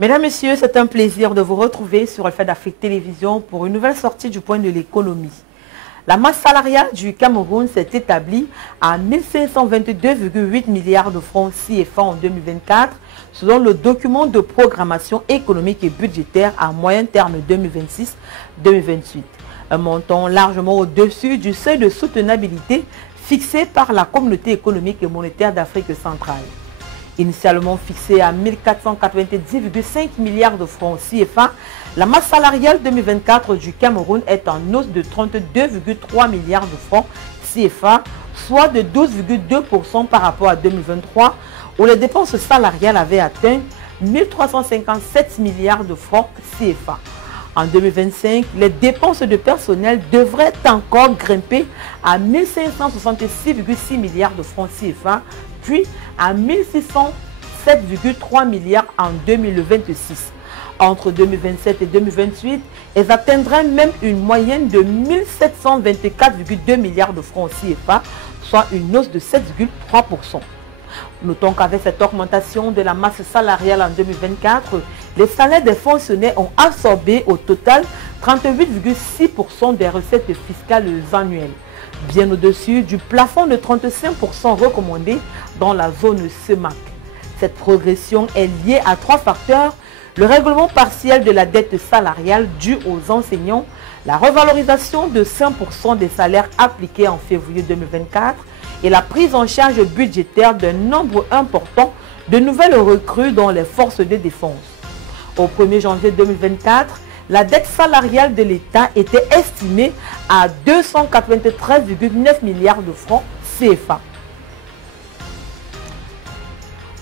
Mesdames, Messieurs, c'est un plaisir de vous retrouver sur Alpha d'Afrique Télévision pour une nouvelle sortie du point de l'économie. La masse salariale du Cameroun s'est établie à 1522,8 milliards de francs CFA en 2024, selon le document de programmation économique et budgétaire à moyen terme 2026-2028. Un montant largement au-dessus du seuil de soutenabilité fixé par la Communauté économique et monétaire d'Afrique centrale. Initialement fixée à 1490,5 milliards de francs CFA, la masse salariale 2024 du Cameroun est en hausse de 32,3 milliards de francs CFA, soit de 12,2% par rapport à 2023, où les dépenses salariales avaient atteint 1357 milliards de francs CFA. En 2025, les dépenses de personnel devraient encore grimper à 1566,6 milliards de francs CFA, puis à 1607,3 milliards en 2026. Entre 2027 et 2028, elles atteindraient même une moyenne de 1724,2 milliards de francs CFA, soit une hausse de 7,3%. Notons qu'avec cette augmentation de la masse salariale en 2024, les salaires des fonctionnaires ont absorbé au total 38,6% des recettes fiscales annuelles, bien au-dessus du plafond de 35% recommandé dans la zone CEMAC. Cette progression est liée à trois facteurs: le règlement partiel de la dette salariale due aux enseignants, la revalorisation de 5% des salaires appliqués en février 2024 et la prise en charge budgétaire d'un nombre important de nouvelles recrues dans les forces de défense. Au 1er janvier 2024, la dette salariale de l'État était estimée à 293,9 milliards de francs CFA.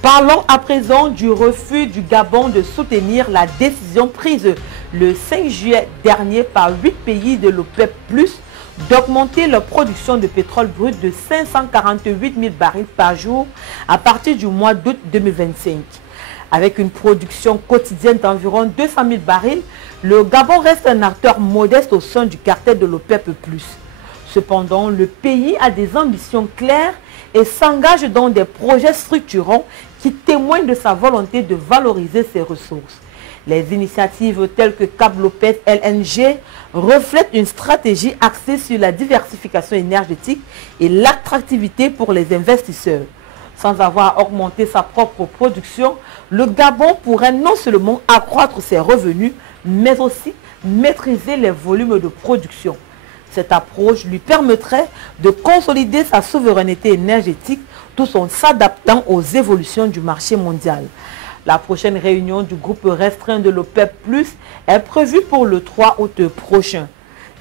Parlons à présent du refus du Gabon de soutenir la décision prise le 5 juillet dernier par 8 pays de l'OPEP+, d'augmenter leur production de pétrole brut de 548 000 barils par jour à partir du mois d'août 2025. Avec une production quotidienne d'environ 200 000 barils, le Gabon reste un acteur modeste au sein du cartel de l'OPEP+. Cependant, le pays a des ambitions claires et s'engage dans des projets structurants qui témoignent de sa volonté de valoriser ses ressources. Les initiatives telles que Cap Lopez LNG reflètent une stratégie axée sur la diversification énergétique et l'attractivité pour les investisseurs. Sans avoir augmenté sa propre production, le Gabon pourrait non seulement accroître ses revenus, mais aussi maîtriser les volumes de production. Cette approche lui permettrait de consolider sa souveraineté énergétique tout en s'adaptant aux évolutions du marché mondial. La prochaine réunion du groupe restreint de l'OPEP+, est prévue pour le 3 août prochain.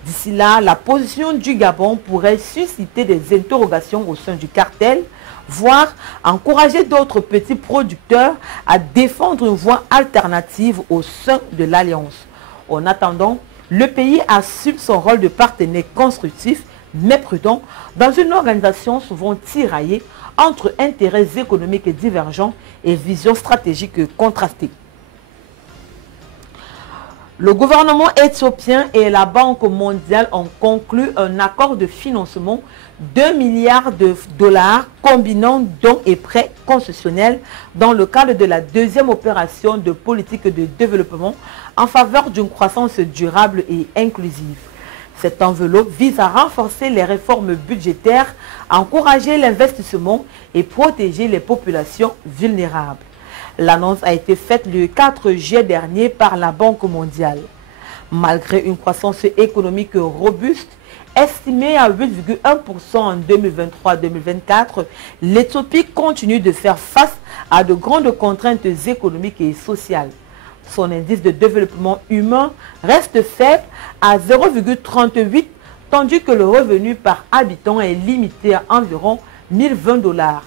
D'ici là, la position du Gabon pourrait susciter des interrogations au sein du cartel, voire encourager d'autres petits producteurs à défendre une voie alternative au sein de l'Alliance. En attendant, le pays assume son rôle de partenaire constructif, mais prudent, dans une organisation souvent tiraillée entre intérêts économiques divergents et visions stratégiques contrastées. Le gouvernement éthiopien et la Banque mondiale ont conclu un accord de financement de 2 milliards de dollars combinant dons et prêts concessionnels dans le cadre de la deuxième opération de politique de développement en faveur d'une croissance durable et inclusive. Cette enveloppe vise à renforcer les réformes budgétaires, encourager l'investissement et protéger les populations vulnérables. L'annonce a été faite le 4 juillet dernier par la Banque mondiale. Malgré une croissance économique robuste, estimée à 8,1% en 2023-2024, l'Éthiopie continue de faire face à de grandes contraintes économiques et sociales. Son indice de développement humain reste faible à 0,38, tandis que le revenu par habitant est limité à environ 1020 $.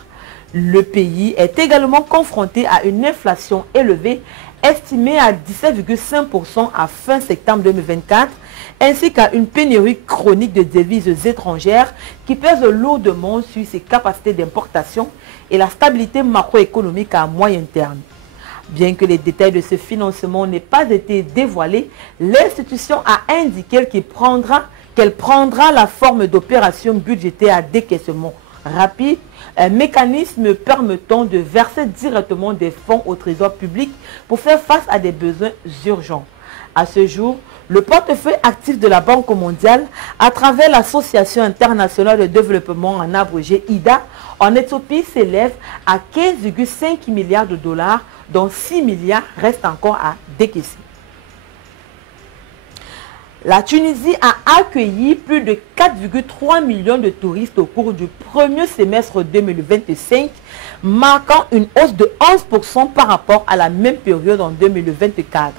Le pays est également confronté à une inflation élevée, estimée à 17,5% à fin septembre 2024, ainsi qu'à une pénurie chronique de devises étrangères qui pèse lourdement sur ses capacités d'importation et la stabilité macroéconomique à moyen terme. Bien que les détails de ce financement n'aient pas été dévoilés, l'institution a indiqué qu'elle prendra la forme d'opérations budgétaires à décaissement rapide, un mécanisme permettant de verser directement des fonds au trésor public pour faire face à des besoins urgents. À ce jour, le portefeuille actif de la Banque mondiale, à travers l'Association internationale de développement en abrégé IDA, en Éthiopie s'élève à 15,5 milliards de dollars, dont 6 milliards restent encore à décaisser. La Tunisie a accueilli plus de 4,3 millions de touristes au cours du premier semestre 2025, marquant une hausse de 11% par rapport à la même période en 2024.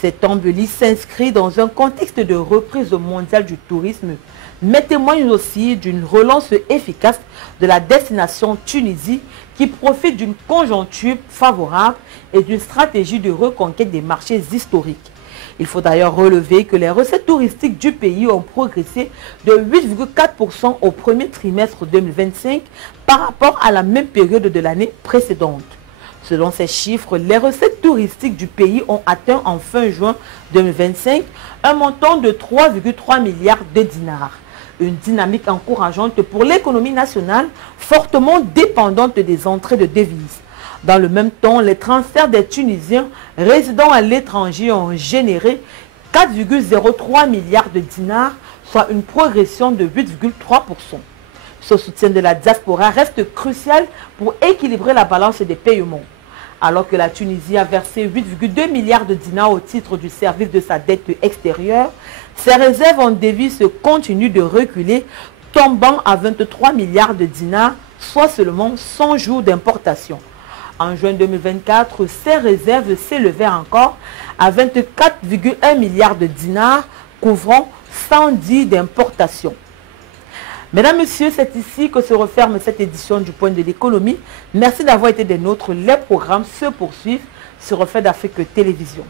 Cette embellie s'inscrit dans un contexte de reprise mondiale du tourisme, mais témoigne aussi d'une relance efficace de la destination Tunisie qui profite d'une conjoncture favorable et d'une stratégie de reconquête des marchés historiques. Il faut d'ailleurs relever que les recettes touristiques du pays ont progressé de 8,4% au premier trimestre 2025 par rapport à la même période de l'année précédente. Selon ces chiffres, les recettes touristiques du pays ont atteint en fin juin 2025 un montant de 3,3 milliards de dinars. Une dynamique encourageante pour l'économie nationale, fortement dépendante des entrées de devises. Dans le même temps, les transferts des Tunisiens résidant à l'étranger ont généré 4,03 milliards de dinars, soit une progression de 8,3%. Ce soutien de la diaspora reste crucial pour équilibrer la balance des paiements. Alors que la Tunisie a versé 8,2 milliards de dinars au titre du service de sa dette extérieure, ses réserves en devises continuent de reculer, tombant à 23 milliards de dinars, soit seulement 100 jours d'importation. En juin 2024, ces réserves s'élevaient encore à 24,1 milliards de dinars, couvrant 110 d'importation. Mesdames, Messieurs, c'est ici que se referme cette édition du Point de l'économie. Merci d'avoir été des nôtres. Les programmes se poursuivent sur Reflet d'Afrique Télévision.